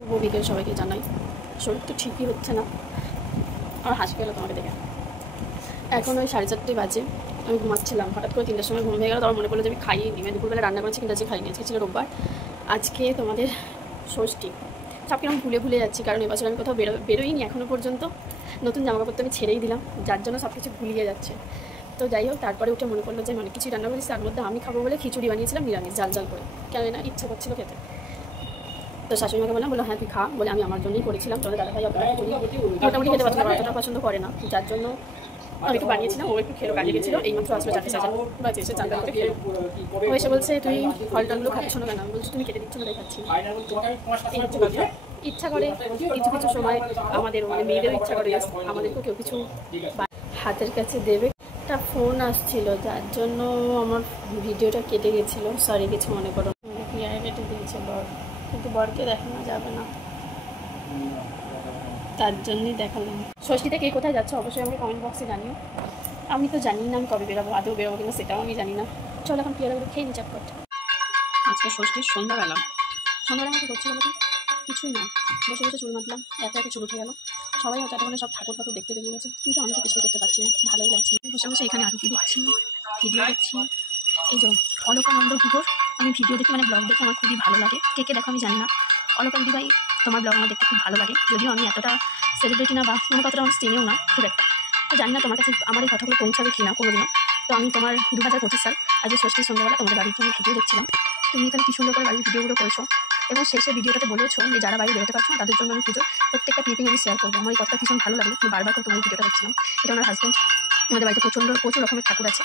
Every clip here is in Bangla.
বিকেল সবাইকে জানাই, শরীর তো ঠিকই হচ্ছে না, আর হাসি পেলো তোমাকে দেখে। এখন ওই 4:30 বাজে, আমি ঘুমাচ্ছিলাম, হঠাৎ করে 3টার সময় ঘুম হয়ে গেল। তারপর মনে পড়লো যে আমি খাইয়ে নিই, আমি দুপুরবেলা রান্না করেছি কিন্তু আজকে খাইনি, আজকে ছিল রোববার। আজকে তোমাদের ষষ্ঠী। সব কিরকম ভুলে যাচ্ছি, কারণ এবছর আমি কোথাও বেরোইনি এখনও পর্যন্ত। নতুন জামাকাপড় তো আমি ছেড়েই দিলাম, যার জন্য সব কিছু ভুলিয়ে যাচ্ছে। তো যাই হোক, তারপরে উঠে মনে পড়লো যে অনেক কিছুই রান্না করেছি, তার মধ্যে আমি খাবো বলে খিচুড়ি বানিয়েছিলাম নিরামিষ, জাল করে, কেন না ইচ্ছা করছিল খেতে। তো শাশুড়িমাকে বললো হ্যাঁ তুই খা, বলে আমি আমার জন্যই করেছিলাম। তোমাদের দাদাভাই মোটামুটি খেতে পছন্দ করে, অতটা পছন্দ করে না, যার জন্য আমি একটু বানিয়েছিলাম। ও একটু খেলো, কাজে গেছিলো, এইমাত্র আসলে 4টে সাজা বা এসে চাল করে খেয়ে ও এসে বলছে তুই ফল টলগুলো খাচ্ছ না কেন? আমি বলছি তুমি কেটে দিচ্ছ না, তাই খাচ্ছি। ইচ্ছা করে কিছু কিছু সময় আমাদের, মানে মেয়েদেরও ইচ্ছা করে আমাদেরকেও কেউ কিছু হাতের কাছে দেবে। একটা ফোন আসছিল, যার জন্য আমার ভিডিওটা কেটে গেছিলো, সরি কিছু মনে করো। কেটে দিয়েছে বর, কিন্তু বরকে দেখানো যাবে না, তার জন্যই দেখালাম। ষষ্ঠীতে কে কোথায় যাচ্ছে অবশ্যই আমাকে কমেন্ট বক্সে জানিও। আমি তো জানি না আমি কবে বেরোবো, আদৌ বেরোবো কিনা সেটাও আমি জানি না। চলো এখন পেয়ারাগুলো খেয়ে নি চটপট। আজকে ষষ্ঠীর সন্ধ্যাবেলা আমাকে করছি বলো তো, কিছুই না, বসে বসে চুল মাতলাম, এত চুল উঠে গেল। সবাই হয়তো এতক্ষণে সব ঠাকুর দেখতে বেরিয়ে গেছে, কিন্তু আমি তো কিছুই করতে পারছি না, ভালোই লাগছে না। বসে বসে এখানে আরতি দেখছি, ভিডিও দেখছি। এই যে অলকানন্দ গুহর আমি ভিডিও দেখি, মানে ব্লগ দেখে আমার খুবই ভালো লাগে। কে কে দেখো আমি জানি না, অলকা দিদিভাই তোমার ব্লগ আমার দেখতে খুব ভালো লাগে, যদিও আমি এতটা সেলিব্রিটি না বা কোনো কথাটা আমার চেনেও না খুব একটা। তো জানি না তোমার কাছে আমার এই কথাগুলো পৌঁছাবে কিনা কোনোদিনও। তো আমি তোমার 2025 সাল আজকে ষষ্ঠীর সন্ধ্যাবেলা তোমাদের বাড়ির জন্য ভিডিও দেখছিলাম। তুমি এখানে কি সুন্দর করে বাড়ির ভিডিওগুলো করেছো, এবং শেষে ভিডিওটাতে বলেছো যে যারা বাইরে বেরোতে পারছো না তাদের জন্য আমি পুজোর প্রত্যেকটা ক্লিপিং আমি শেয়ার করবো। আমার এই কথাটা ভীষণ ভালো লাগলো, আমি বারবার করে তোমার ভিডিওটা দেখছিলাম। এটা আমার হাজব্যান্ড, আমাদের বাড়িতে প্রচুর রকমের ঠাকুর আছে।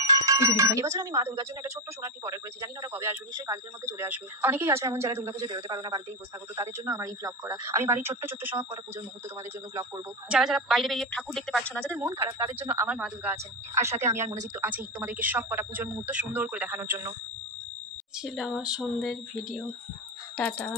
এবছর আমি মা দুর্গার জন্য একটা ছোট্ট সোনার টিপ অর্ডার করেছি, জানি না ওটা কবে আসবে, নিশ্চয়ই কালকের মধ্যে চলে আসবে। অনেকেই আছে এমন যারা দুর্গাপুজো বেরোতে পারো না, বাড়িতেই বসে থাকো, তো তাদের জন্য আমার এই ব্লগ করা। আমি বাড়ির ছোট্ট সব কটা পুজোর মুহূর্ত তোমাদের জন্য ব্লগ করবো। যারা বাইরে বেরিয়ে ঠাকুর দেখতে পারছো না, যাদের মন খারাপ, তাদের জন্য আমার মা দুর্গা আছেন, আর সাথে আমি আর মনোজিৎ তো আছেই তোমাদেরকে সব কটা পুজোর মুহূর্ত সুন্দর করে দেখানোর জন্য। ছিল আমার সন্ধ্যের ভিডিও। টাটা।